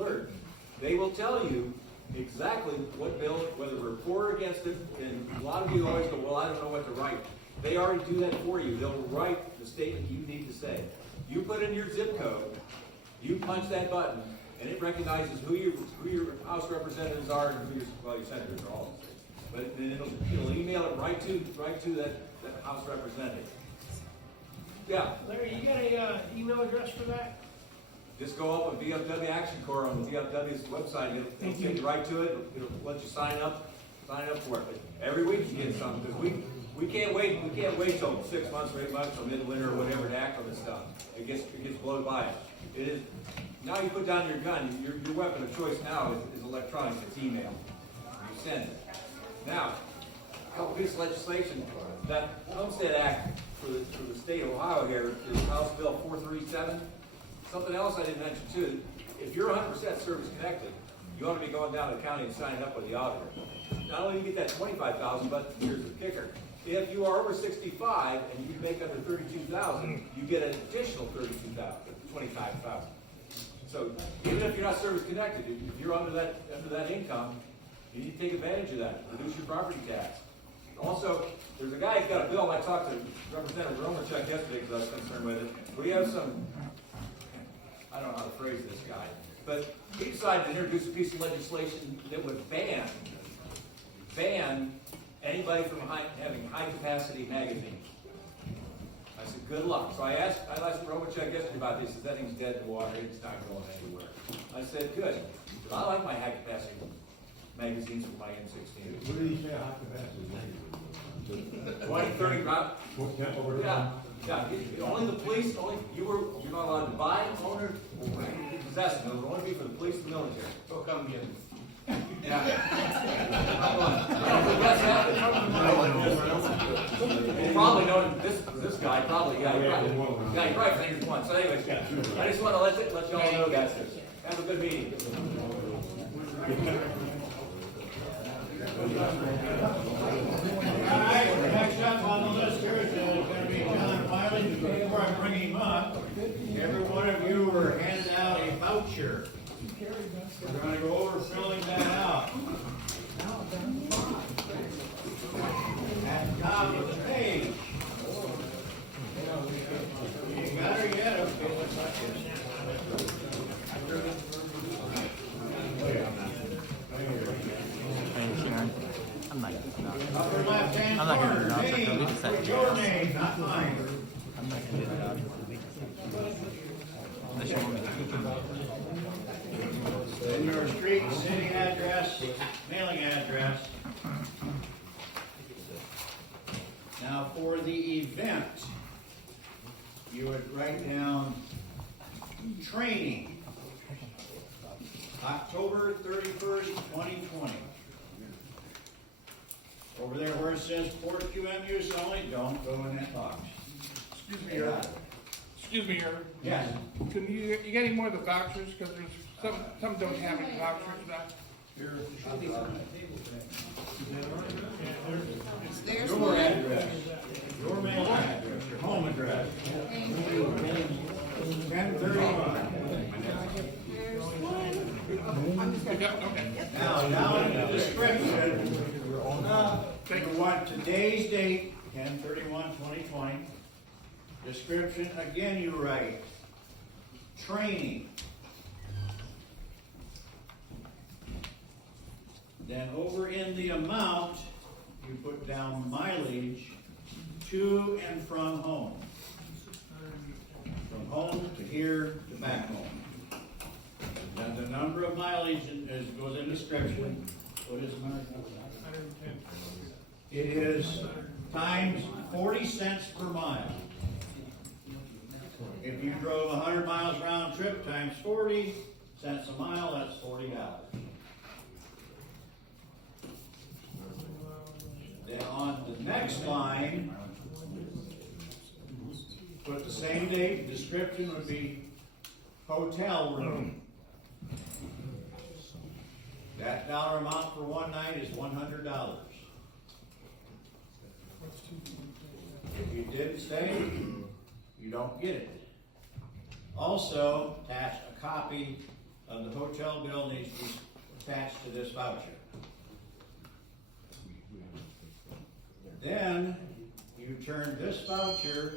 alert, they will tell you exactly what bill, whether we're for or against it, and a lot of you always go, well, I don't know what to write. They already do that for you. They'll write the statement you need to say. You put in your zip code, you punch that button, and it recognizes who your House representatives are and who your senators are all. But then it'll email it right to that House representative. Yeah. Larry, you got a email address for that? Just go up on VFW Action Corps on the VFW's website. It'll take you right to it. It'll let you sign up for it. But every week you get something because we can't wait. We can't wait till 6 months or 8 months till midwinter or whatever to act on this stuff. It gets blown by us. It is now. You put down your gun. Your weapon of choice now is electronic. It's email. You send it. Now, a couple pieces of legislation. That Homestead Act for the state of Ohio here is House Bill 437. Something else I didn't mention too, if you're 100% service connected, you ought to be going down to the county and signing up with the auditor. Not only do you get that $25,000, but here's the kicker. If you are over 65 and you make under 32,000, you get an additional 25,000. So even if you're not service connected, if you're under that income, you need to take advantage of that. Reduce your property tax. Also, there's a guy who's got a bill. I talked to Representative Romachek yesterday because I was concerned with it. We have some, I don't know how to phrase this guy, but he decided to introduce a piece of legislation that would ban anybody from having high-capacity magazines. I said, good luck. So I asked Romachek yesterday about this. He said, that thing's dead in the water. It's not going anywhere. I said, good. But I like my high-capacity magazines with my M16. What did he say high-capacity magazines? 20, 30 round. Yeah. Only the police. You're not allowed to buy, own, or possess them. It would only be for the police and the military. So come get it. Yeah. Probably know this guy. Probably. Yeah. He probably thinks one. So anyways, I just want to let y'all know that. Have a good meeting. Alright, next up on the list here is going to be John Wiley. Before I bring him up, every one of you were handed out a voucher. We're going to go over filling that out. At the top of the page. You got her yet? Okay, looks like it. Upper left-hand corner, name, your name, not mine. Then your street, city address, mailing address. Now for the event, you would write down training, October 31st, 2020. Over there where it says Port QM use only, don't go in that box. Excuse me, Aaron. Yes. Can you get any more of the vouchers? Because there's some don't have any vouchers now. Your address, your mail address, your home address. 1031. Okay. Now, down in the description, you want today's date, 10/31/2020. Description, again you write, training. Then over in the amount, you put down mileage to and from home. From home to here to back home. Then the number of mileage goes in the description. What is it? 110. It is times 40 cents per mile. If you drove 100 miles round trip times 40 cents a mile, that's $40. Then on the next line, put the same date. Description would be hotel room. That dollar amount for one night is $100. If you didn't stay, you don't get it. Also, attach a copy of the hotel bill needs to be attached to this voucher. Then you turn this voucher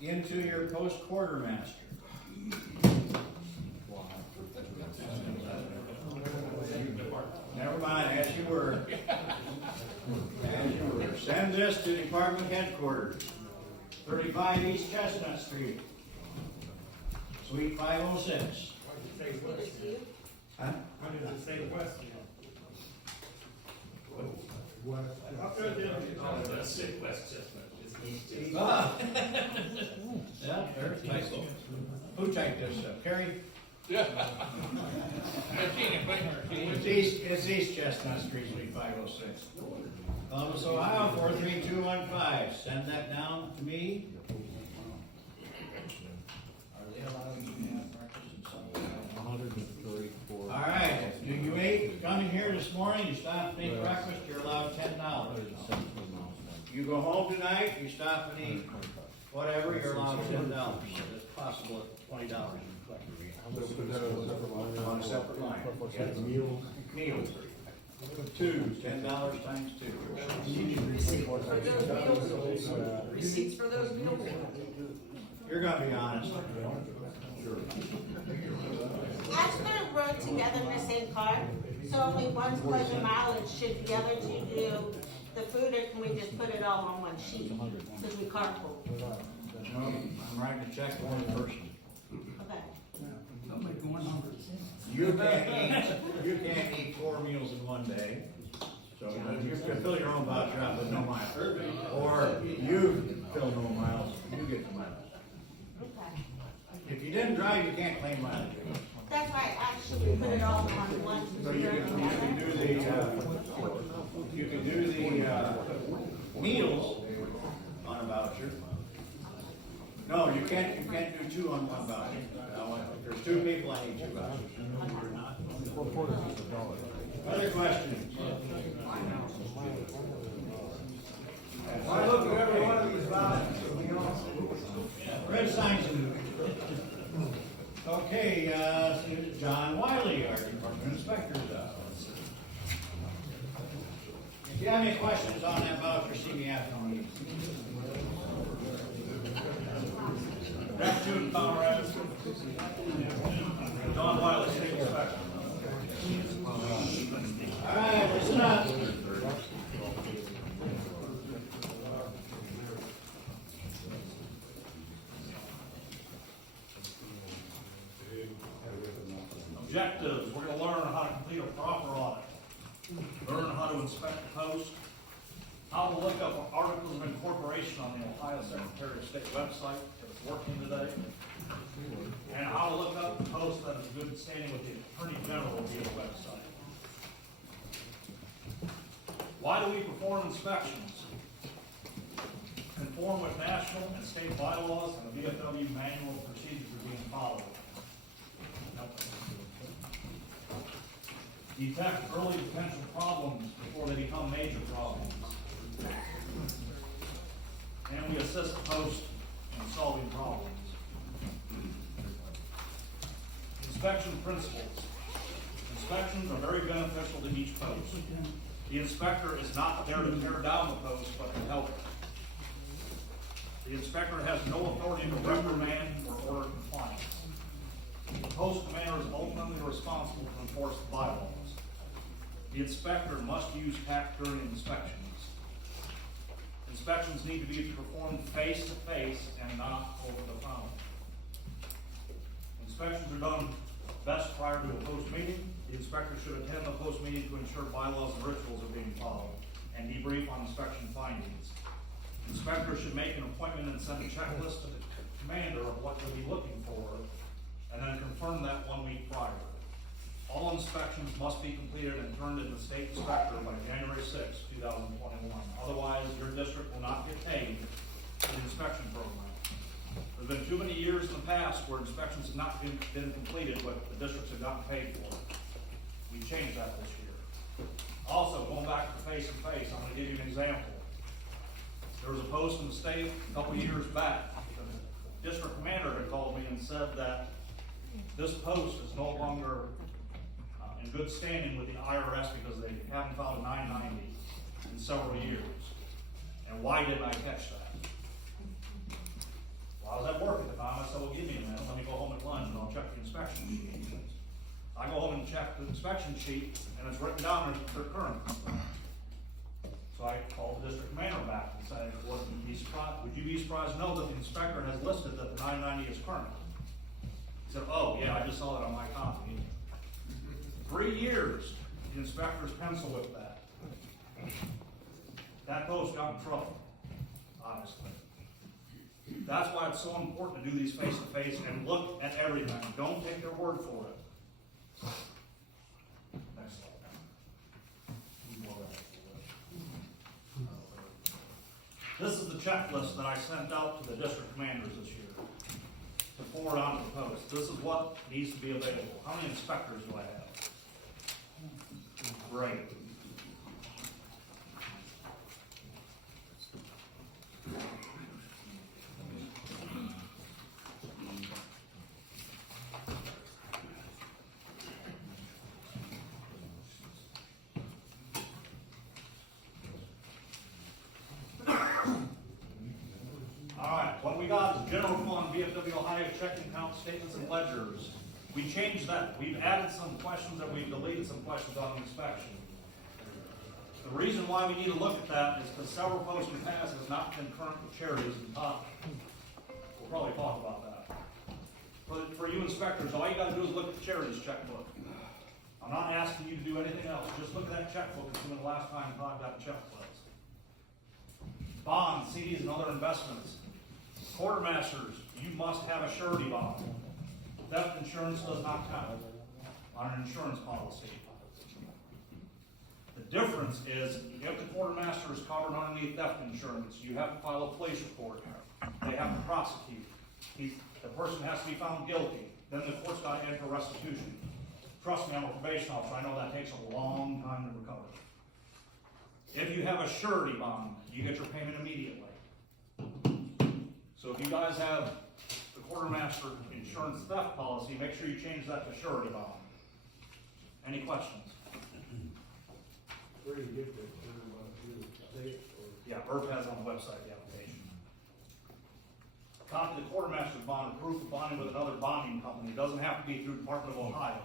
into your post-quartermaster. Never mind, as you were. Send this to department headquarters, 35 East Chestnut Street, Suite 506. Huh? How did it say west? That's it, West Chestnut, it's east. Ah. Yeah, there's typo. Who typed this up? Carrie? Yeah. I've seen it, but It's East Chestnut Street, Suite 506. Columbus, Ohio, 43215. Send that down to me. Are they allowing you to have breakfast and something? 134. All right, you ate, coming here this morning, you stop and eat breakfast, you're allowed $10. You go home tonight, you stop and eat whatever, you're allowed $10. It's possible at $20 you collect. On a separate line. Yes. Meals. Meals. Two, $10 times two. Receipts for those meals? You're gonna be honest. As they're rowed together in the same car, so only one's pleasure mileage should the other two do the food, or can we just put it all on one sheet? Because we carpool. No, I'm writing a check for one person. Okay. You can't eat 4 meals in one day. So you can fill your own voucher out with no miles. Or you fill no miles, you get the miles. Okay. If you didn't drive, you can't claim mileage. That's right, actually, we put it all on one. So you can do the meals on a voucher. No, you can't do two on one voucher. If there's two people, I need two vouchers. Other questions? I look at every one of these vouchers, Red signs. Okay, John Wiley, our Department Inspector's office. If you have any questions on that voucher, see me after the meeting. Good afternoon, Colorado. John Wiley, State Inspector. All right, listen up. Objectives, we're gonna learn how to complete a proper audit, learn how to inspect the post, how to look up articles of incorporation on the Ohio Secretary of State website if it's working today, and how to look up the post that is in good standing with the Attorney General via the website. Why do we perform inspections? Conform with national and state bylaws and the VFW manual of procedures are being followed. Detect early potential problems before they become major problems. And we assist the post in solving problems. Inspection principles. Inspections are very beneficial to each post. The inspector is not there to tear down the post, but to help it. The inspector has no authority to reprimand or order compliance. The post commander is ultimately responsible to enforce the bylaws. The inspector must use tact during inspections. Inspections need to be performed face to face and not over the phone. Inspections are done best prior to a post meeting. The inspector should attend the post meeting to ensure bylaws and rituals are being followed and debrief on inspection findings. Inspectors should make an appointment and send a checklist to the commander of what they'll be looking for, and then confirm that 1 week prior. All inspections must be completed and turned in the state inspector by January 6, 2021. Otherwise, your district will not get paid for the inspection program. There's been too many years in the past where inspections have not been completed, but the districts have gotten paid for it. We changed that this year. Also, going back to face-to-face, I'm going to give you an example. There was a post in the state a couple years back. The district commander had called me and said that This post is no longer in good standing with the IRS because they haven't filed a 990 in several years. And why didn't I catch that? Well, I was at work at the time. I said, well, give me a minute. Let me go home at lunch and I'll check the inspection sheet. I go home and check the inspection sheet and it's written down as they're current. So I called the district commander back and said, would you be surprised to know that the inspector has listed that the 990 is current? He said, oh, yeah, I just saw that on my copy. 3 years, the inspector's pencil whipped that. That post got in trouble, honestly. That's why it's so important to do these face-to-face and look at everything. Don't take their word for it. Next slide. This is the checklist that I sent out to the district commanders this year to forward onto the post. This is what needs to be available. How many inspectors do I have? Great. What we got is general fund, VFW Ohio checking account statements and ledgers. We changed that. We've added some questions and we've deleted some questions on the inspection. The reason why we need to look at that is because several posts in the past has not been current with charities and top. We'll probably talk about that. But for you inspectors, all you gotta do is look at the charities checkbook. I'm not asking you to do anything else. Just look at that checkbook and see when the last time Todd got a check was. Bonds, CDs, and other investments. Quartermasters, you must have a surety bond. Theft insurance does not count on an insurance policy. The difference is, if the quartermaster is covered underneath theft insurance, you have to file a police report. They have to prosecute. The person has to be found guilty. Then the court's got to enter restitution. Trust me, I'm a probation officer. I know that takes a long time to recover. If you have a surety bond, you get your payment immediately. So if you guys have the quartermaster insurance theft policy, make sure you change that to surety bond. Any questions? Where do you get that? Through the state or? Yeah, Irv has on the website the application. Copy of the quartermaster's bond or proof of bonding with another bonding company. It doesn't have to be through Department of Ohio.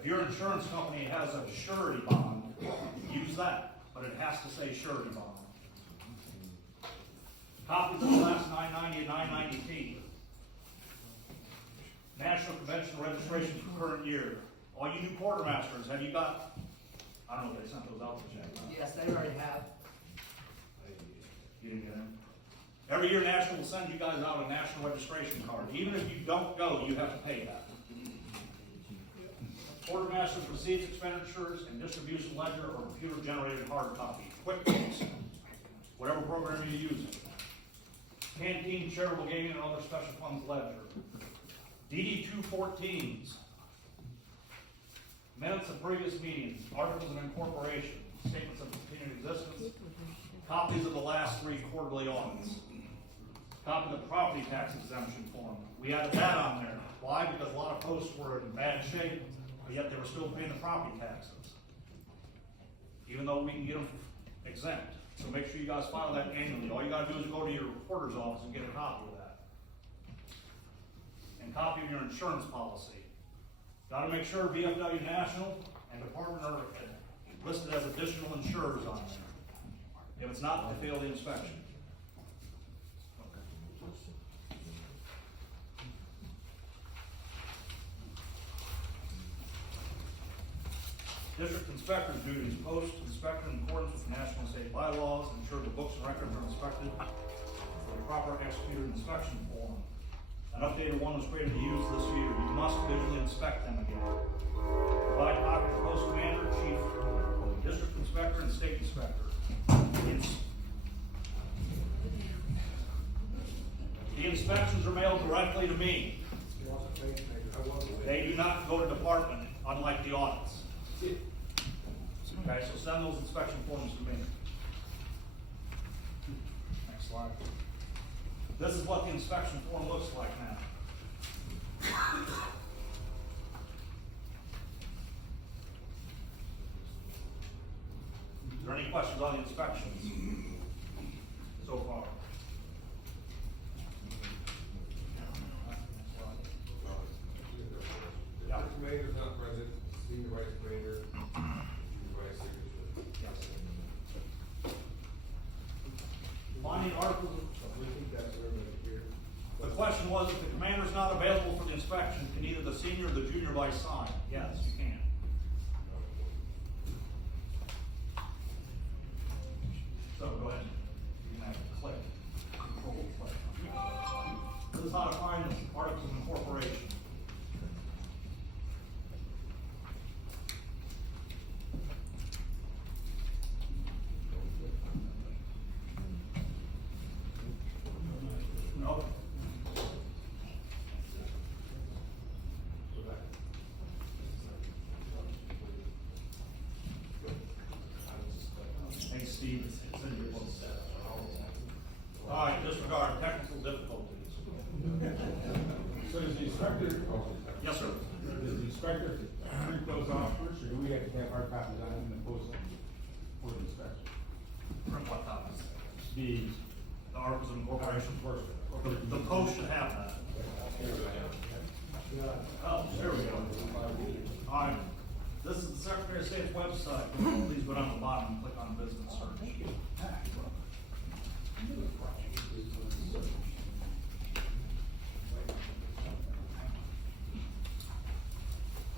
If your insurance company has a surety bond, use that, but it has to say surety bond. Copies of the last 990 and 990T. National Convention registration for current year. All you new quartermasters, have you got, I don't know if they sent those out to check. Yes, they already have. You didn't get them? Every year National will send you guys out a national registration card. Even if you don't go, you have to pay that. Quartermaster's receipts, expenditures, and distribution ledger or computer-generated hard copy. QuickBooks, whatever program you're using. Canteen, charitable gaming, and other special funds ledger. DD 214s. Minutes of previous meetings, articles of incorporation, statements of continued existence, copies of the last 3 quarterly audits. Copy of the property tax exemption form. We added that on there. Why? Because a lot of posts were in bad shape, but yet they were still paying the property taxes. Even though we can get them exempt. So make sure you guys file that annually. All you gotta do is go to your recorder's office and get a copy of that. And copy of your insurance policy. Gotta make sure VFW National and Department are listed as additional insurers on there. If it's not, they fail the inspection. District inspector's duties: post inspector in accordance with national and state bylaws, ensure the books and records are inspected for the proper executed inspection form. An updated one was created to use this year. You must visually inspect them again. Provide copy to post commander, chief, district inspector, and state inspector. The inspections are mailed directly to me. They do not go to department, unlike the audits. Okay, so send those inspection forms to me. Next slide. This is what the inspection form looks like now. questions on the inspections so far? Yeah. First mayor's not present, senior vice mayor, senior vice signature. Finding articles, I think that's everybody here. the question was, if the commander's not available for the inspection, can either the senior or the junior vice sign? Yes, you can. So go ahead, you can have a click, control click. This is how to find articles of incorporation. Nope. Hey, Steve, it's in your book. All right, disregard technical difficulties. So does the inspector, Yes, sir. does the inspector print those off first, or do we have to have hard copies on them and post them for the inspection? Print what copies? The The articles of incorporation. first. The post should have that. Oh, there we go. All right, this is the Secretary of State's website. Please go down to the bottom and click on business search.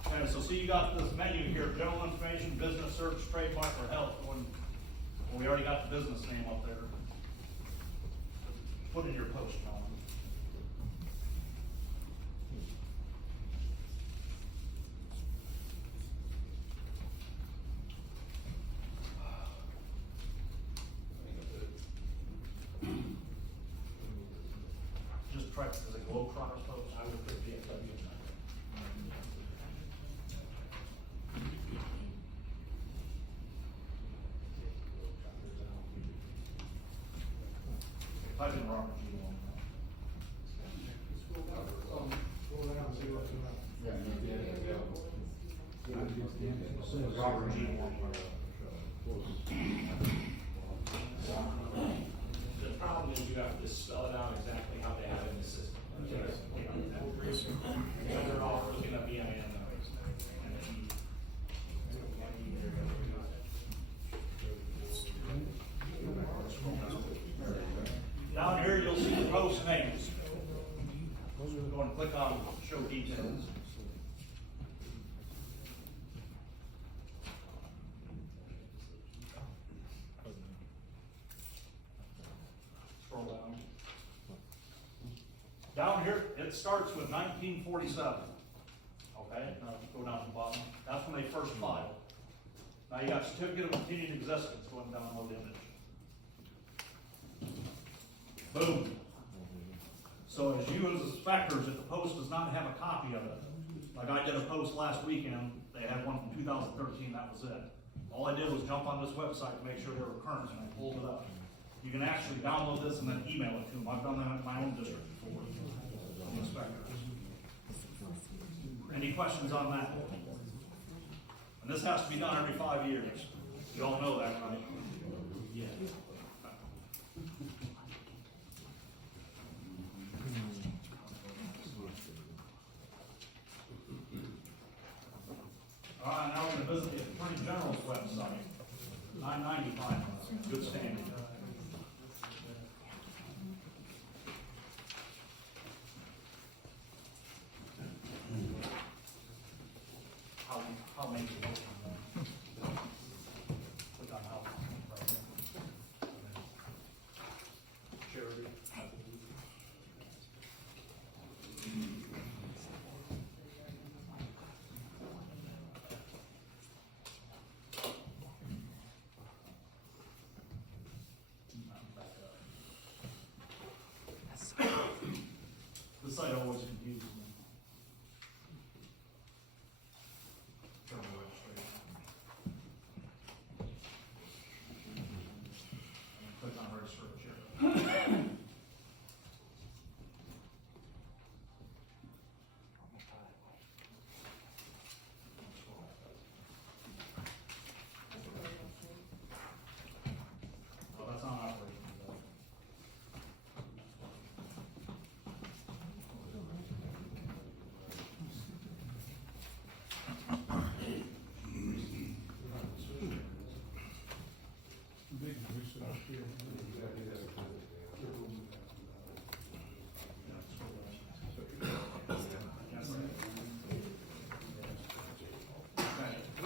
Okay, so see you got this menu here, general information, business search, trademark, or health. When we already got the business name up there. Put in your post, John. Just try, does it Globetrotters post? I would put VFW. Type in Robert G. Long. Robert G. Long. The problem is you have to spell it out exactly how they have it in the system. So they're all looking at BIN numbers. And then Down here, you'll see the post names. Go and click on show details. Scroll down. Down here, it starts with 1947. Okay, now go down to the bottom. That's when they first filed. Now you got certificate of continued existence. Go and download image. Boom. So as you as inspectors, if the post does not have a copy of it, like I did a post last weekend, they had one from 2013, that was it. All I did was jump on this website to make sure they were current, and I pulled it up. You can actually download this and then email it to them. I've done that in my own district before, from inspectors. Any questions on that? And this has to be done every 5 years. You all know that, right? Yeah. All right, now we're going to visit the Attorney General's website, 995, good standing. How many you look on that? Click on how, right there. Charity. This site always confuses me. Turn the registration. And click on register of chair.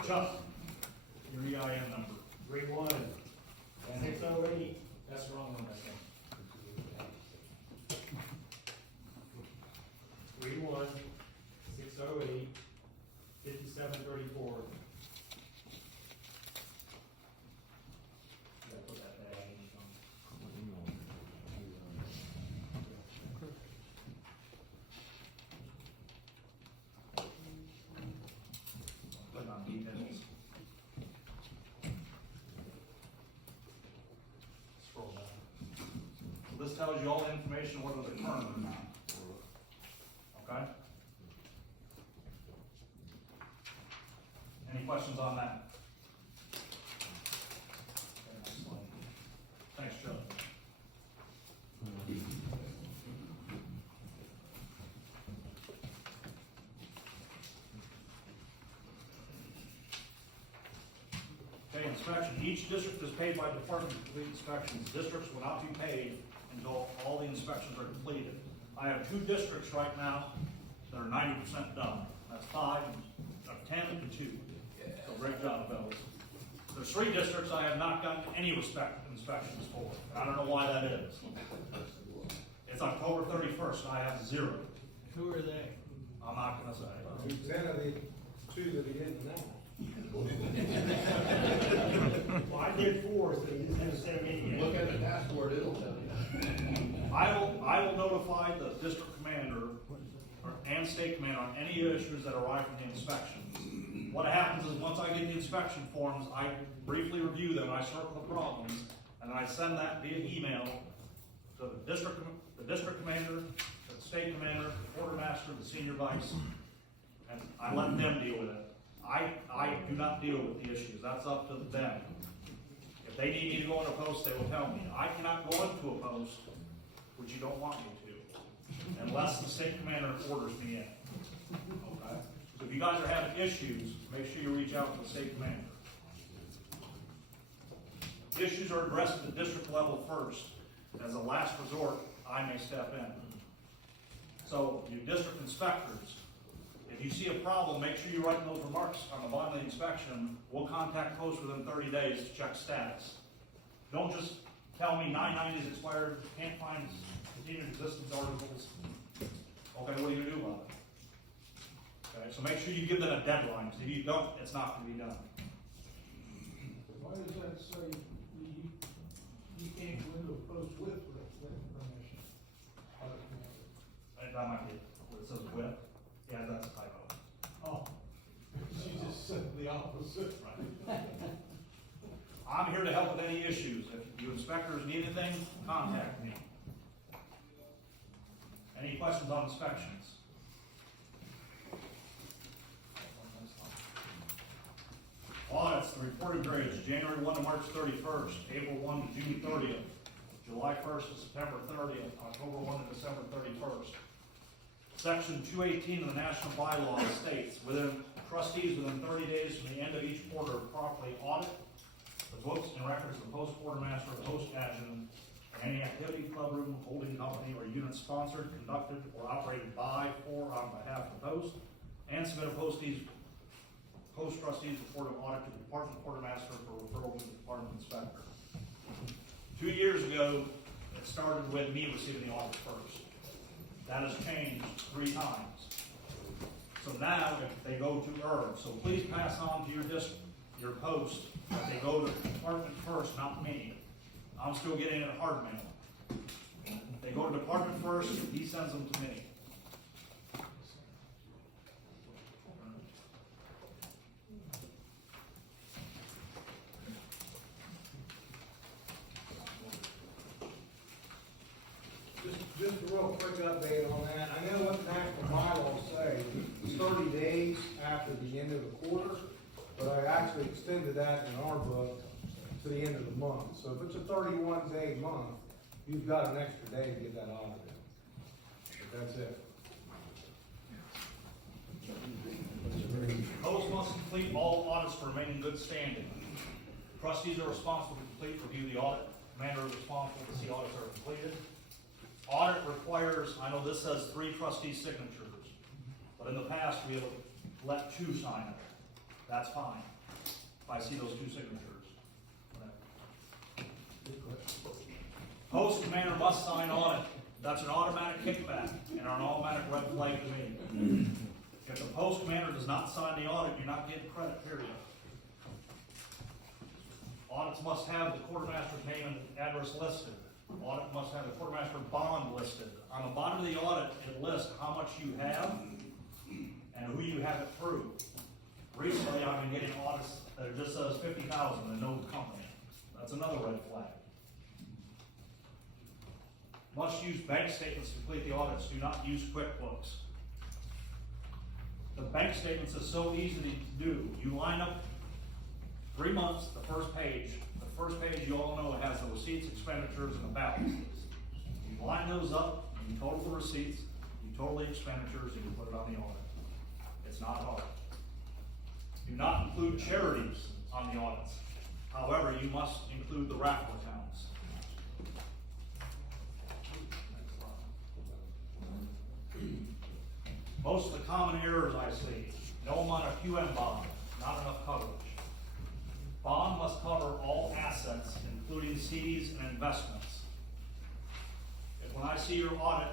Chuck, your EIN number. 608. That's the wrong one, I think. 31-608-5734. Gotta put that back in. Click on details. Scroll down. So this tells you all the information whether they're current or not. Okay? Any questions on that? Okay, next slide. Thanks, Joe. Okay, inspection. Each district is paid by department to complete inspections. Districts will not be paid until all the inspections are completed. I have 2 districts right now that are 90% done. That's 5, 10 and 2. So great job, fellas. There's 3 districts I have not gotten any inspections for. I don't know why that is. It's October 31st, and I have 0. Who are they? I'm not gonna say. 10 of the 2 that he didn't know. Well, I did 4, so you just have to send me again. Look at the password, it'll tell you. I will notify the district commander and state commander on any issues that arise from the inspections. What happens is, once I get the inspection forms, I briefly review them, I circle the problems, and then I send that via email to the district commander, the state commander, the quartermaster, the senior vice, and I let them deal with it. I do not deal with the issues, that's up to them. If they need me to go in a post, they will tell me. I cannot go into a post, which you don't want me to, unless the state commander orders me in. Okay? So if you guys are having issues, make sure you reach out to the state commander. Issues are addressed at the district level first. As a last resort, I may step in. So, you district inspectors, if you see a problem, make sure you write those remarks on the bottom of the inspection. We'll contact post within 30 days to check status. Don't just tell me 990 is expired, can't find continued existence articles. Okay, what are you gonna do about it? Okay, so make sure you give them a deadline, because if you don't, it's not gonna be done. Why does that say you can't go into a post with permission? That might be, what it says with, yeah, that's a typo. Oh, she just said the opposite. Right. I'm here to help with any issues. If you inspectors need anything, contact me. Any questions on inspections? Audits, the reported periods, January 1 to March 31st, April 1 to June 30th, July 1st to September 30th, October 1 to December 31st. Section 218 of the national bylaws states, trustees within 30 days from the end of each quarter properly audit the books and records of the post quartermaster or post adjutant, and any activity, club room, holding company, or unit sponsored, conducted, or operated by, for, on behalf of the post, and submit a post trustees report of audit to the department quartermaster for referral to the department inspector. 2 years ago, it started with me receiving the audit first. That has changed 3 times. So now, if they go to ERB, so please pass on to your post, that they go to the department first, not me. I'm still getting it at hard mail. They go to department first, he sends them to me. Just a real quick update on that. I know what the national bylaws say, it's 30 days after the end of the quarter, but I actually extended that in our book to the end of the month. So if it's a 31-day month, you've got an extra day to get that audited. But that's it. Post must complete all audits to remain in good standing. Trustees are responsible to complete review the audit. Commander is responsible to see audits are completed. Audit requires, I know this says 3 trustee signatures, but in the past we have let 2 sign it. that's fine. If I see those two signatures. Whatever. Post commander must sign audit. That's an automatic kickback and an automatic red flag to me. If the post commander does not sign the audit, you're not getting credit, period. Audits must have the quartermaster's name and address listed. Audit must have the quartermaster bond listed. On the bottom of the audit, it lists how much you have and who you have it through. Recently, I've been getting audits that it just says 50,000 and no company. That's another red flag. Must use bank statements to complete the audits. Do not use QuickBooks. The bank statements is so easy to do. You line up 3 months, the first page. The first page, you all know, it has the receipts, expenditures, and the balances. You line those up, you total the receipts, you total the expenditures, and you put it on the audit. It's not hard. Do not include charities on the audits. However, you must include the raffle accounts. Most of the common errors I see: no amount of QM bond, not enough coverage. Bond must cover all assets, including CDs and investments. If when I see your audit,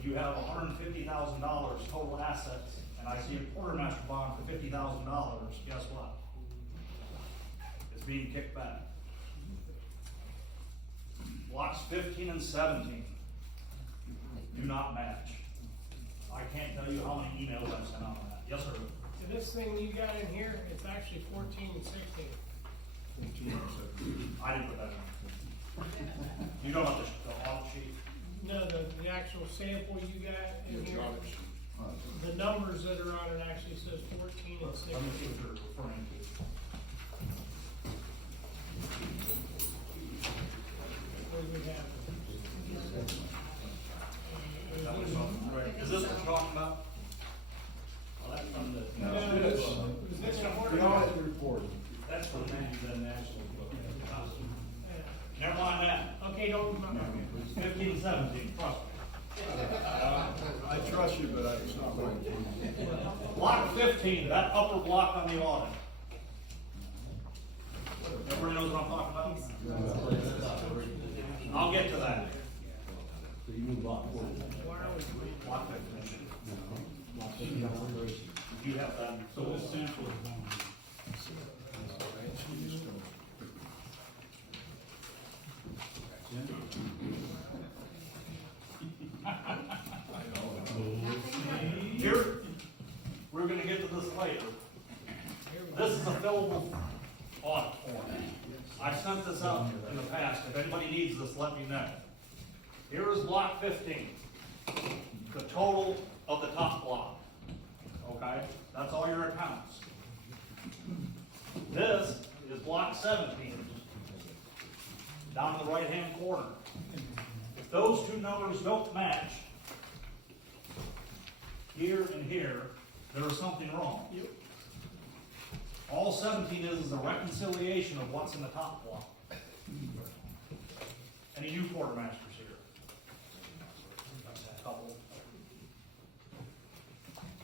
you have $150,000 total assets, and I see a quartermaster bond for $50,000, guess what? It's being kicked back. Blocks 15 and 17 do not match. I can't tell you how many emails I've sent out on that. Yes, sir. So this thing you got in here, it's actually 14 and 16. I didn't put that in. You don't have the audit sheet? No, the actual sample you got in here, the numbers that are on it actually says 14 and 16. Let me see what you're referring to. What do we have? Is this what you're talking about? Well, that's from the. No, is this an order? The audit report. That's from the national book. Never mind that. Okay, don't. 15, 17, trust me. I trust you, but it's not right. Block 15, that upper block on the audit. Everybody knows what I'm talking about? I'll get to that. Block 15. You have that. So this sample is Here, we're gonna get to this later. This is a fillable audit form. I've sent this out in the past. If anybody needs this, let me know. Here is block 15. The total of the top block. Okay? That's all your accounts. This is block 17. Down in the right-hand corner. If those two numbers don't match, here and here, there is something wrong. All 17 is a reconciliation of what's in the top block. Any new quartermasters here? A couple.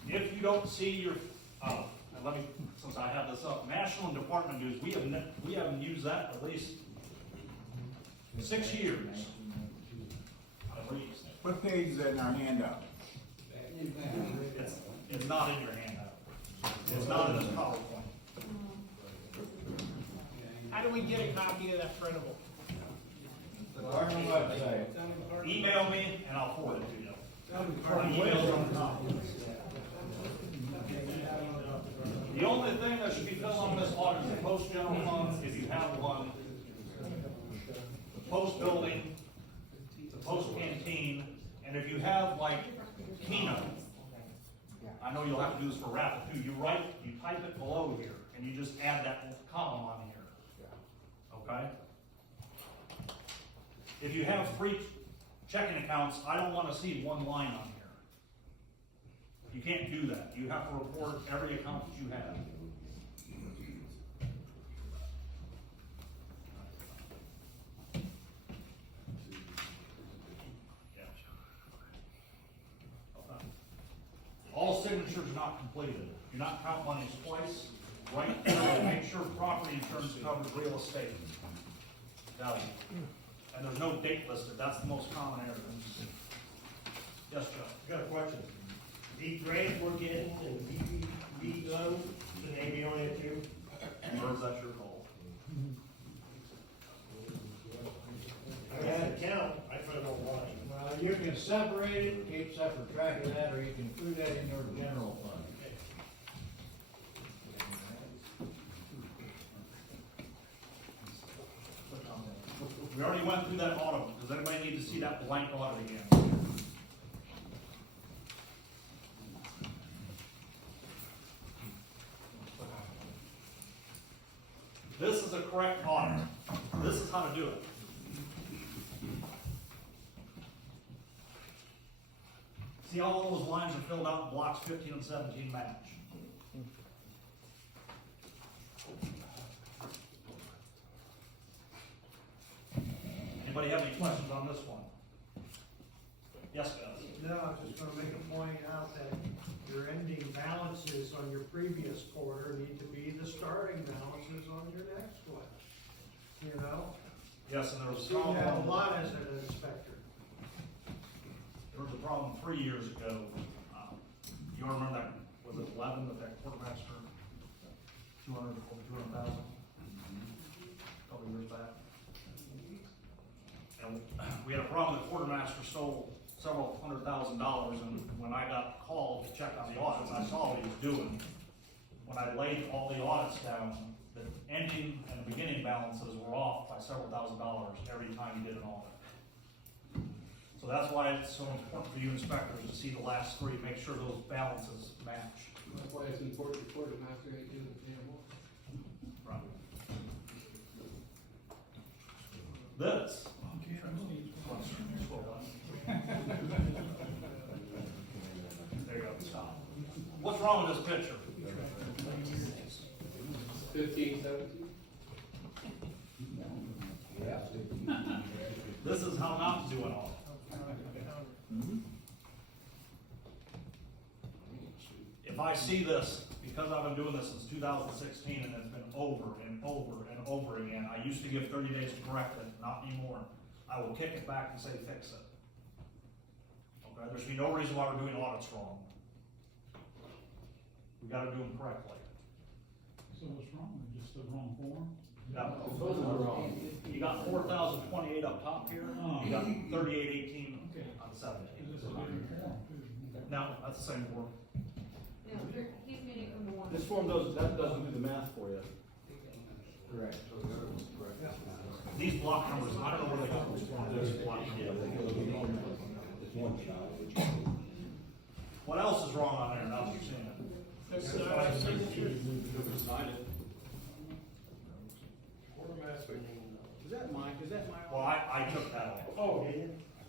If you don't see your, and let me, since I have this up, national and department dues, we haven't used that at least 6 years. At least. What page is that in our handout? It's not in your handout. It's not in this PowerPoint. How do we get a copy of that printable? Email me and I'll forward it to you. Email's on the top. The only thing that should be filled on this audit is the post general fund, if you have one, the post building, the post canteen, and if you have like Keno, I know you'll have to do this for raffle too. You type it below here, and you just add that column on here. Okay? If you have 3 checking accounts, I don't want to see one line on here. You can't do that. You have to report every account that you have. All signatures not completed. Do not count monies twice. right, make sure property insurance covers real estate value. And there's no date listed, that's the most common error. Yes, Joe? Got a question. The grant we're getting and DB loan, should they be on it too? Or is that your call? I had an account, I put it on line. Well, you can separate it, keep separate track of that, or you can include that in your general fund. We already went through that audit, does anybody need to see that blank audit again? This is a correct audit. This is how to do it. See how all those lines are filled out in blocks 15 and 17 match? Anybody have any questions on this one? Yes, Gus? No, I was just gonna make a point out that your ending balances on your previous quarter need to be the starting balances on your next one. You know? Yes, and there was a So you have a problem. lot as an inspector. There was a problem 3 years ago. You all remember that, was it 11 with that quartermaster? 200, over 200,000? Couple of years back. And we had a problem, the quartermaster stole several $100,000, and when I got called to check on the audits, I saw what he was doing. When I laid all the audits down, the ending and the beginning balances were off by several $1,000s every time he did an audit. So that's why it's so important for you inspectors to see the last three, make sure those balances match. That's why it's important to quartermaster ain't doing the damn work. Right. This. There you go, stop. What's wrong with this picture? 15, 17? This is how not to do an audit. If I see this, because I've been doing this since 2016 and it's been over and over and over again, I used to give 30 days to correct it, not anymore. I will kick it back and say fix it. Okay, there should be no reason why we're doing audits wrong. We gotta do them correctly. So what's wrong, just the wrong form? Those are wrong. You got 4,028 up top here, you got 3818 Okay. on the 17. Is this a different form too? No, that's the same form. He's meeting from the one. This form doesn't do the math for you. Correct. These block numbers, I don't know where they got those forms. What else is wrong on there now that you're seeing it? Quartermaster. Is that mine? Well, I took that off. Oh,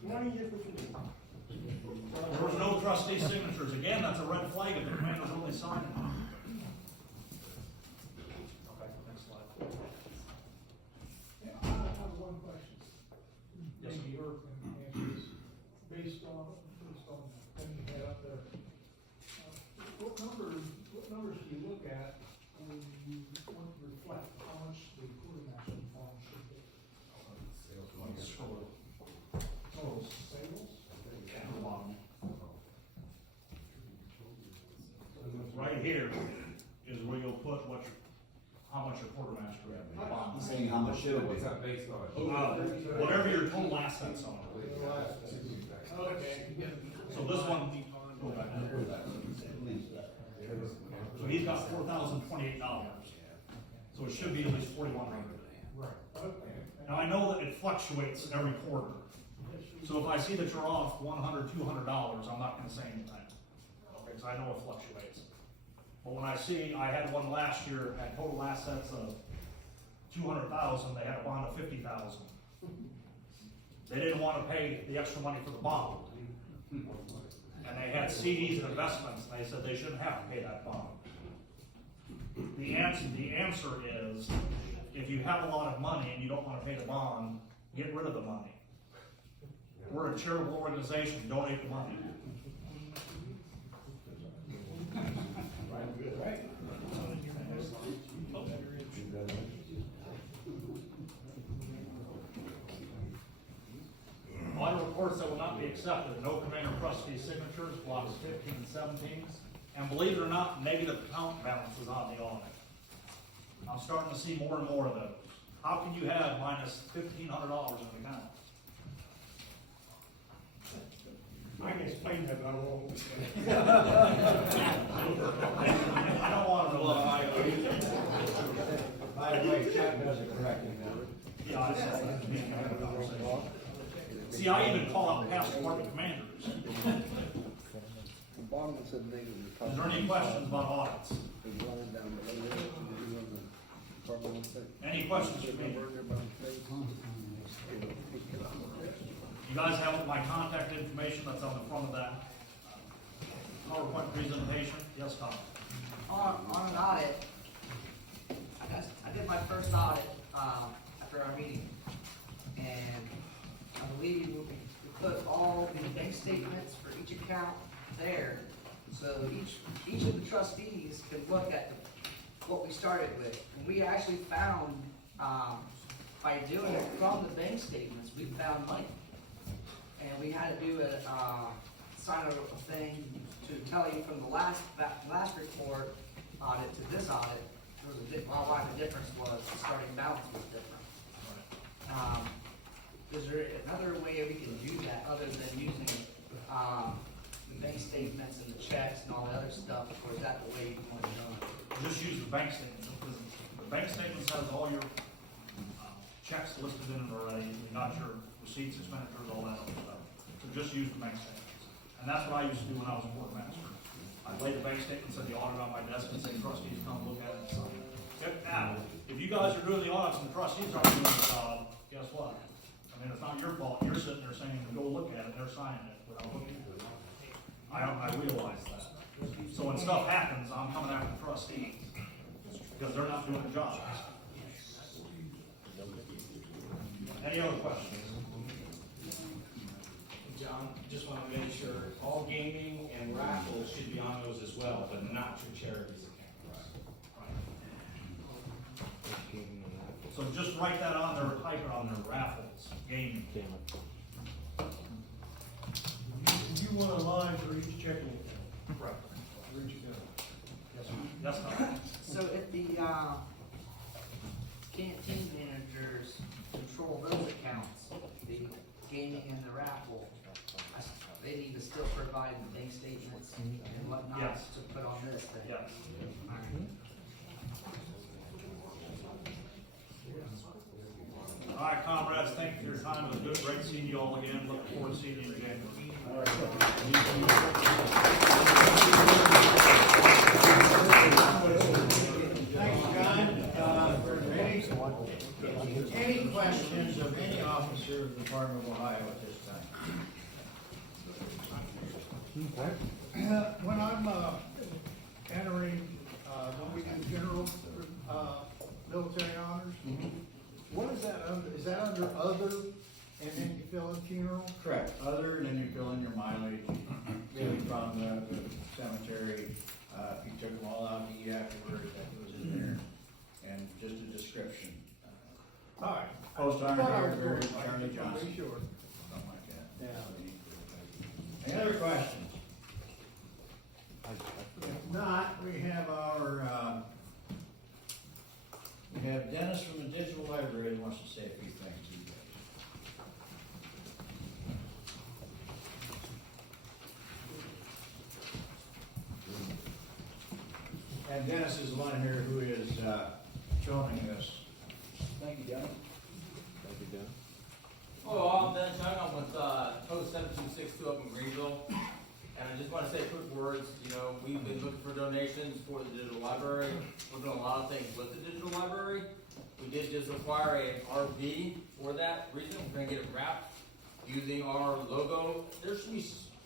why don't you just put your name? There was no trustee signatures. Again, that's a red flag if the commander's only signing. Okay, next slide. Yeah, I have one question. Yes, Maybe Irv can answer this. Based on the thing you had up there. What numbers do you look at when you want to reflect how much the quartermaster farm should be? Scroll Oh, sales? down to the bottom. Right here is where you'll put how much your quartermaster had. He's saying how much should it be? What's that based on? Whatever your total assets are. Okay. So this one, go back. So he's got $4,028. So it should be at least $4,100. Right, okay. Now I know that it fluctuates every quarter. So if I see that you're off $100, $200, I'm not gonna say anything. Okay, because I know it fluctuates. But when I see, I had one last year, had total assets of 200,000, they had a bond of 50,000. They didn't wanna pay the extra money for the bond. And they had CDs and investments, and they said they shouldn't have to pay that bond. The answer is, if you have a lot of money and you don't wanna pay the bond, get rid of the money. We're a charitable organization, donate the money. accepted, no commander trustee signatures, blocks 15 and 17. And believe it or not, negative account balances on the audit. I'm starting to see more and more of those. How can you have minus $1,500 in the account? I can explain that, but I won't. I don't want to know that. By the way, Chuck does it correctly now. Yeah, I said that. Me and I had a conversation. See, I even call out past department commanders. The bottom it said negative. Is there any questions about audits? It's running down below there. Department six. Any questions for me? You guys have my contact information that's on the front of that PowerPoint presentation? Yes, Tom? On an audit, I did my first audit, after our meeting. And I believe we put all the bank statements for each account there. So each of the trustees can look at what we started with. And we actually found, by doing it from the bank statements, we found money. And we had to do sign a thing to tell you from the last report audit to this audit, there was why the difference was the starting balance was different. Is there another way we can do that other than using the bank statements and the checks and all the other stuff, or is that the way you want it done? Just use the bank statements, because the bank statements has all your checks listed in it already, you got your receipts, expenditures, all that other stuff. So just use the bank statements. And that's what I used to do when I was a quartermaster. I'd lay the bank statements at the audit on my desk and say, trustees, come look at it and sign it. Now, if you guys are doing the audits and the trustees aren't doing the job, guess what? I mean, it's not your fault. You're sitting there saying, go look at it, they're signing it without looking at it. I realize that. So when stuff happens, I'm coming after the trustees because they're not doing the job. Any other questions? John, just want to make sure all gaming and raffles should be on those as well, but not your charities account. So just write that on there, or type it on there, raffles, gaming. You want a line for each checking account. Right. For each account. Yes, sir. Yes, sir. So if the canteen managers control those accounts, the gaming and the raffle, they need to still provide the bank statements and whatnot Yes. to put on this thing. Yes. All right. All right, comrades, thank you for your time. It was good, great seeing you all again. Look forward to seeing you in January. Thanks, John. Any questions of any officer of the Department of Ohio at this time? When I'm entering, when we do general military honors, what is that under? Is that under other, and then you fill in funeral? Correct. Other, and then you fill in your mileage, really from the cemetery. If you took them all out to eat afterwards, that goes in there, and just a description. All right. Post Army Air Force, Charlie Be Johnson, sure. something like that. Yeah. Any other questions? If not, we have our, we have Dennis from the Digital Library who wants to say a few things. And Dennis is the one here who is filming this. Thank you, John. Thank you, John. Hello, I'm Dennis Young. I'm with Post 7262 up in Greenville. And I just want to say quick words. You know, we've been looking for donations for the digital library. We're doing a lot of things with the digital library. We did just acquire a RV for that reason. We're going to get it wrapped using our logo. There should be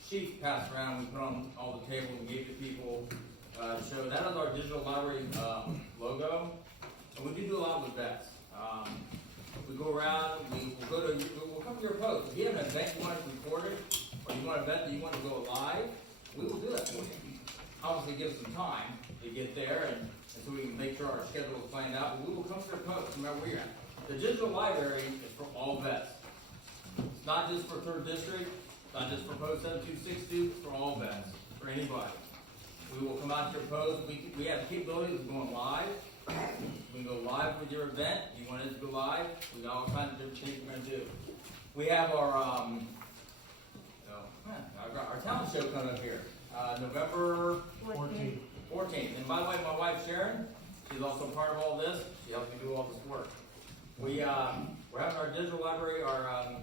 sheets passed around. We put on all the table and gave to people to show that is our digital library logo. And we do a lot with vets. We go around, we'll come to your post. If you have an event you want to record it, or you want an event that you want to go live, we will do that for you. Obviously give us some time to get there and so we can make sure our schedule is planned out, but we will come to your post, no matter where you're at. The digital library is for all vets. It's not just for 3rd District, not just for post 7262, for all events, for anybody. We will come out to your post. We have the capability of going live. We can go live with your event. You want it to go live? We got all kinds of different changes we're going to do. We have our talent show coming up here, November 14th. And by the way, my wife Sharon, she's also part of all this. She helps me do all this work. We're having our digital library, our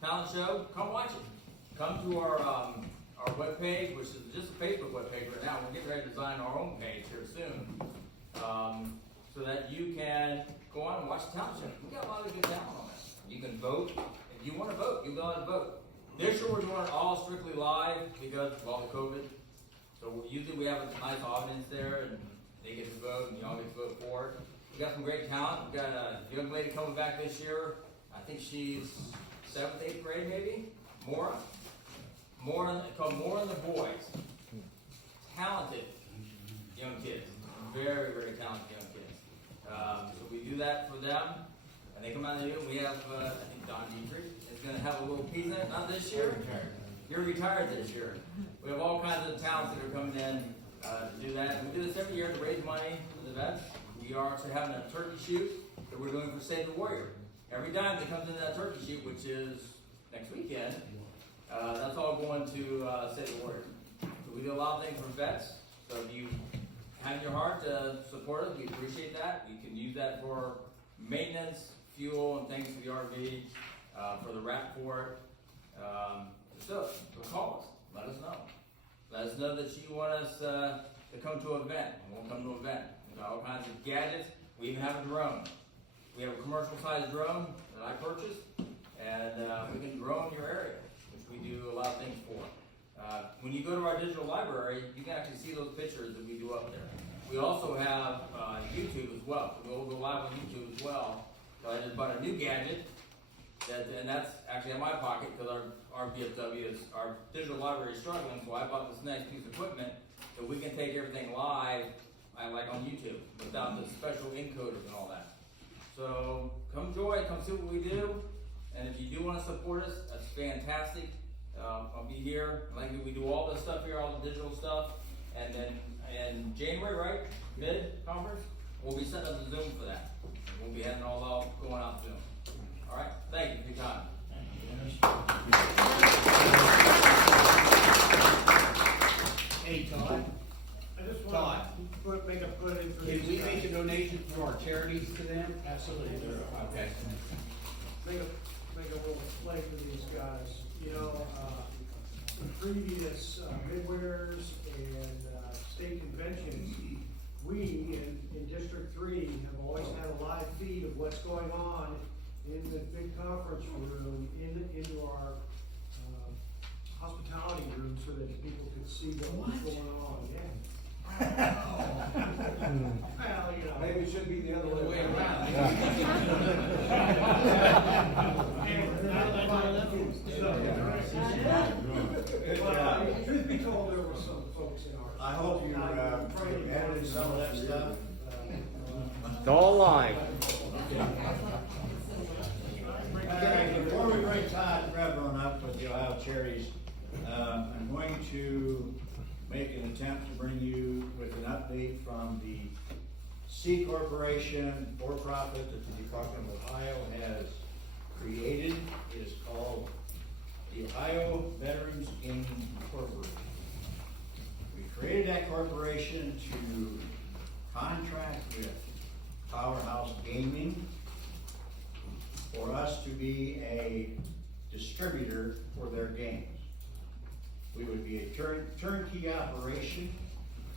talent show. Come watch it. Come to our webpage, which is just a Facebook webpage right now. We're getting ready to design our own page here soon, so that you can go on and watch the talent show. We got a lot of good talent on this. You can vote. If you want to vote, you'll be able to vote. This year we're doing it all strictly live because of all the COVID. So usually we have a nice audience there, and they get to vote, and you all get to vote for it. We got some great talent. We've got a young lady coming back this year. I think she's 7th, 8th grade, maybe. More in the boys. Talented young kids. Very, very talented young kids. So we do that for them, and they come out and do it. We have, I think Don Dietrich is going to have a little piece in it. Not this year. You're retired this year. We have all kinds of talents that are coming in to do that. We do this every year to raise money for the vets. We are actually having a turkey shoot that we're doing for Save the Warrior. Every dime that comes into that turkey shoot, which is next weekend, that's all going to Save the Warrior. So we do a lot of things for vets. So if you have in your heart to support us, we appreciate that. We can use that for maintenance, fuel, and things for the RV, for the wrap for it. So call us. Let us know. Let us know that you want us to come to an event, and we'll come to an event. We've got all kinds of gadgets. We even have a drone. We have a commercial-sized drone that I purchased, and we can drone your area, which we do a lot of things for. When you go to our digital library, you can actually see those pictures that we do up there. We also have YouTube as well. We'll go live on YouTube as well. So I just bought a new gadget, and that's actually in my pocket because our VFW is, our digital library is struggling, so I bought this nice piece of equipment so we can take everything live, like on YouTube, without the special encoders and all that. So come join, come see what we do, and if you do want to support us, that's fantastic. I'll be here. Like we do all this stuff here, all the digital stuff, and then in January, right, mid-conference, we'll be setting up the Zoom for that. We'll be having all out going out Zoom. All right, thank you for your time. Hey, Todd. I just Todd. want to make a put in for Can we these make a guys. donation to our charities to them? Absolutely. Okay. Make a little play for these guys. You know, the previous midwinters and state conventions, we in District 3 have always had a live feed of what's going on in the big conference room, into our hospitality room, so that people could see what's going on. Yeah. Well, you know. Maybe it should be the other way around. Truth be told, there were some folks in our. I hope you edited some of that stuff. It's all live. Before we bring Todd Revlon up with the Ohio Charities, I'm going to make an attempt to bring you with an update from the C Corporation for-profit that the Department of Ohio has created. It is called the Ohio Veterans Gaming Incorporated. We created that corporation to contract with Powerhouse Gaming for us to be a distributor for their games. We would be a turnkey operation.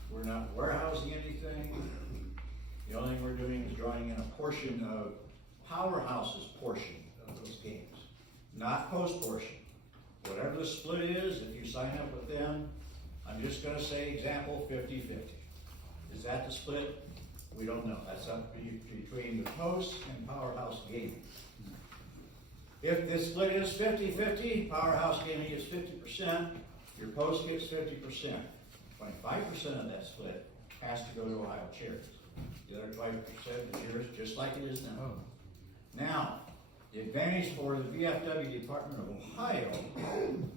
We're not warehousing anything. The only thing we're doing is drawing in a portion of Powerhouse's portion of those games, not Post portion. Whatever the split is, if you sign up with them, I'm just gonna say example 50-50. Is that the split? We don't know. That's up between the Post and Powerhouse Gaming. If the split is 50-50, Powerhouse Gaming gets 50%, your Post gets 50%. 25% of that split has to go to Ohio Charities. The other 20% is yours, just like it is now. Now, The advantage for the VFW Department of Ohio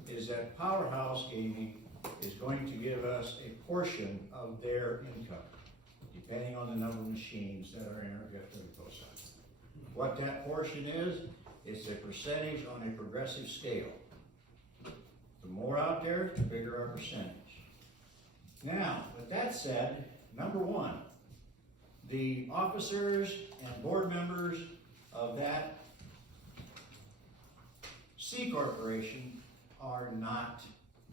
is that Powerhouse Gaming is going to give us a portion of their income, depending on the number of machines that are in our VFW post site. What that portion is, it's a percentage on a progressive scale. The more out there, the bigger our percentage. Now, with that said, number one, the officers and board members of that C corporation are not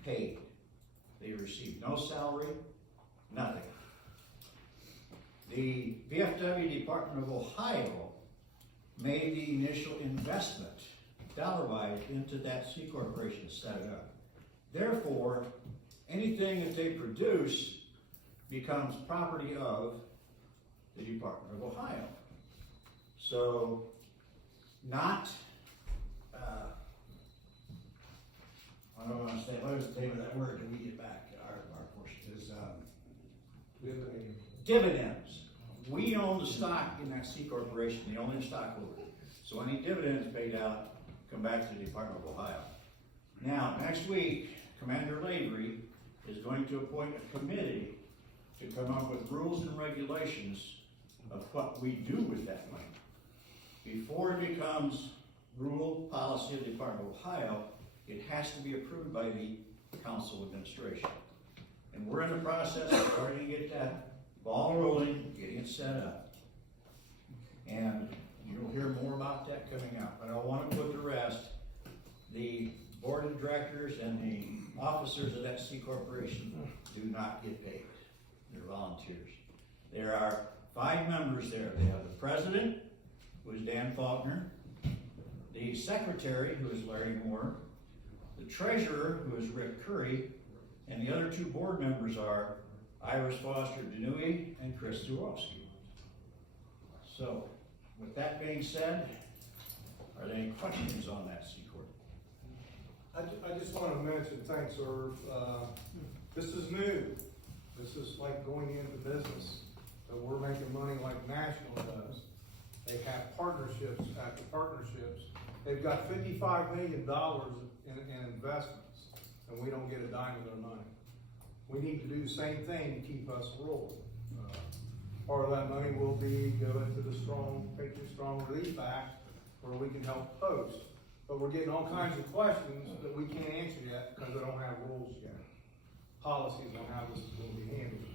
paid. They receive no salary, nothing. The VFW Department of Ohio made the initial investment, dollar-wise, into that C corporation to set it up. Therefore, anything that they produce becomes property of the Department of Ohio. So, not, I don't want to say, what is the name of that word that we get back, our portion is, dividends. We own the stock in that C corporation, the only stockholder. So any dividends paid out come back to the Department of Ohio. Now, next week, Commander Lavery is going to appoint a committee to come up with rules and regulations of what we do with that money. Before it becomes rule policy of the Department of Ohio, it has to be approved by the Council of Administration. And we're in the process of starting to get that ball rolling, getting it set up. And you'll hear more about that coming out. But I want to put to rest, the board of directors and the officers of that C corporation do not get paid. They're volunteers. There are 5 members there. They have the president, who is Dan Faulkner, the secretary, who is Larry Moore, the treasurer, who is Rick Curry, and the other 2 board members are Iris Foster Denui and Chris Turovsky. So, with that being said, are there any questions on that C corp? I just want to mention, thanks, Irv. This is new. This is like going into business. So we're making money like National does. They have partnerships after partnerships. They've got $55 million in investments, and we don't get a dime of their money. We need to do the same thing to keep us rolling. Part of that money will be going to the Patriot Strong Relief Act, where we can help post. But we're getting all kinds of questions that we can't answer yet because they don't have rules yet. Policies on how this is going to be handled.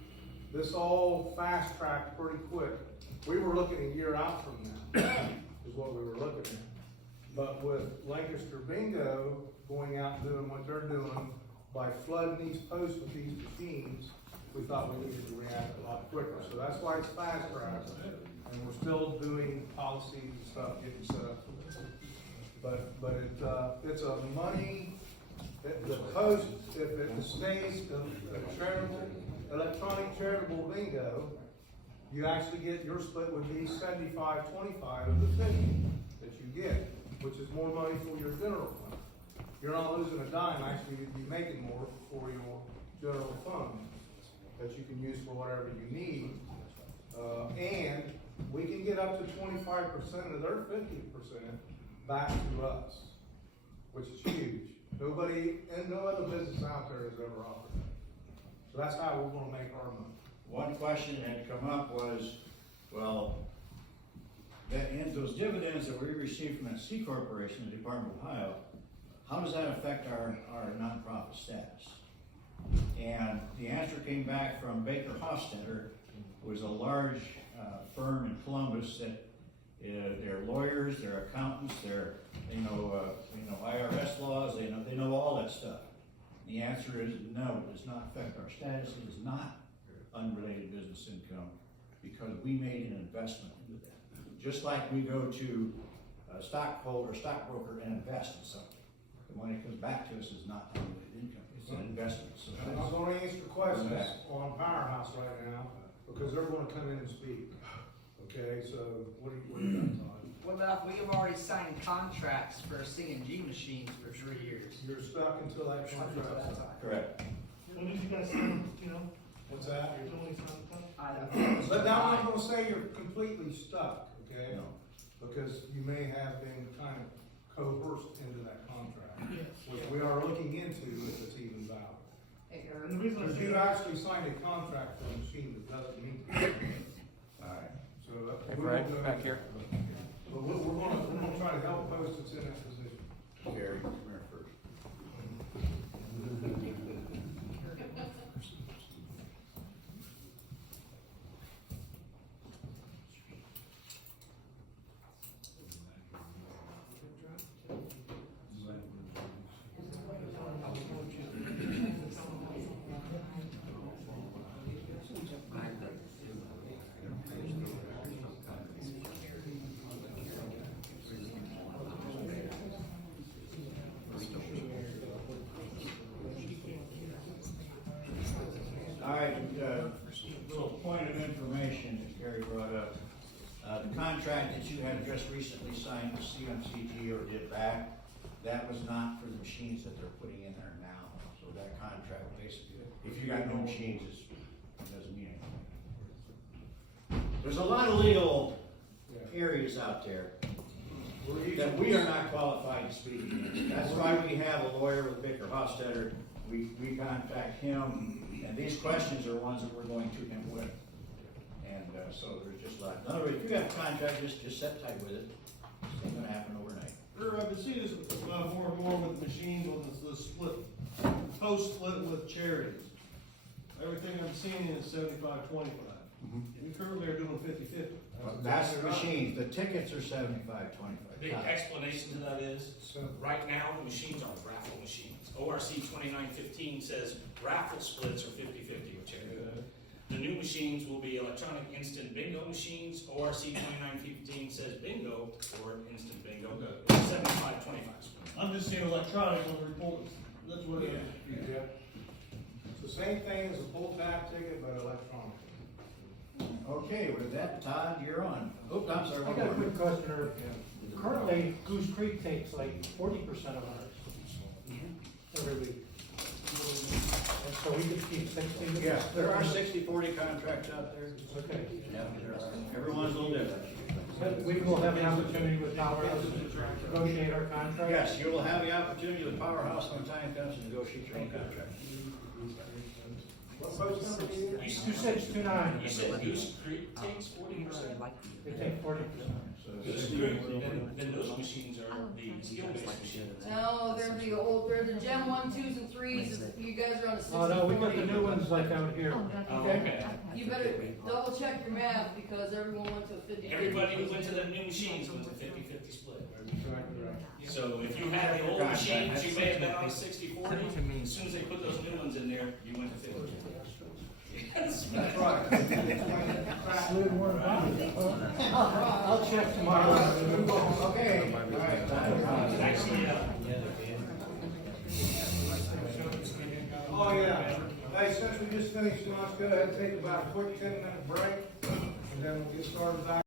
This all fast-tracked pretty quick. We were looking a year out from now, is what we were looking at. But with Lancaster Bingo going out and doing what they're doing, by flooding these posts with these machines, we thought we needed to react a lot quicker. So that's why it's fast-tracked. And we're still doing policies and stuff, getting set up. But it's a money, the post, if it stays electronic charitable bingo, you actually get, your split would be 75-25 of the 50 that you get, which is more money for your general fund. You're not losing a dime, actually you'd be making more for your general fund that you can use for whatever you need. And we can get up to 25% of their 50% back to us, which is huge. Nobody, and no other business out there has ever offered that. So that's how we're gonna make our money. One question that had come up was, well, that in those dividends that we receive from that C corporation, the Department of Ohio, how does that affect our nonprofit status? And the answer came back from Baker Hofstetter, who is a large firm in Columbus that they're lawyers, they're accountants, they know IRS laws, they know all that stuff. The answer is no, it does not affect our status. It is not unrelated business income because we made an investment into that. Just like we go to a stockbroker and invest in something. The money that comes back to us is not unrelated income, it's an investment. So I'm not gonna answer questions on Powerhouse right now because they're gonna come in and speak. Okay, so what do you got, Todd? What about, we have already signed contracts for C&G machines for 3 years. You're stuck until that contract's up. Correct. When did you guys sign, What's that? When did we sign the contract? I don't know. But now I'm not gonna say you're completely stuck, okay? No. because you may have been kind of coerced into that contract. Yes. Which we are looking into if it's even valid. Hey, And the reason I Because say you that, actually signed a contract for a machine that doesn't meet the. Alright. So. Hey, we Brad, won't go back into here. that. But we're gonna try to help post that's in that position. Gary, come here first. All right, little point of information that Gary brought up. The contract that you had just recently signed with CMCG or did back, that was not for the machines that they're putting in there now. So that contract basically, if you got no machines, it doesn't mean anything. There's a lot of legal areas out there that we are not qualified to speak in. That's why we have a lawyer with Baker Hofstadter. We contact him, and these questions are ones that we're going to him with. And, so there's just a lot. In other words, if you have a contract, just sit tight with it. It's not gonna happen overnight. I've been seeing this more and more with machines on the split, post split with charities. Everything I'm seeing is 75-25. We currently are doing 50-50. That's the machines. The tickets are 75-25. The explanation to that is, right now, the machines are raffle machines. ORC 2915 says raffle splits are 50-50 with charity. The new machines will be electronic instant bingo machines. ORC 2915 says bingo or instant bingo, 75-25 split. I'm just seeing electronic on the reports. That's what it is. Yeah. It's the same thing as a pull tab ticket, but electronic. Okay, with that, Todd, you're on. Oops, I'm sorry. I one got a more. quick question, Irv. Currently, Goose Creek takes like 40% of ours every week. And so we could keep 60. Yeah, there are 60-40 contracts out there. Okay. Yeah, everyone's a little different. But we will have the opportunity with Powerhouse to negotiate our contract? Yes, you will have the opportunity with Powerhouse when time comes to negotiate your own contract. What post number do you? 2629. You said Goose Creek takes 40%? They take 40%. Goose Creek, then those machines are the skill-based machines. No, they're the Gen 1, 2s, and 3s, you guys are on a 60. Oh, no, we got the new ones like out here. Oh, okay. You better double check your math, because everyone went to a 50. Everybody who went to the new machines went to 50-50 split. Exactly right. So if you had the old machines, you may have been on a 60-40. As soon as they put those new ones in there, you went to 50. Yes. That's right. I'll check tomorrow. Okay. All right. Actually, Oh, yeah. Hey, since we just finished, let's go ahead and take about a quick 10-minute break, and then we'll get started back.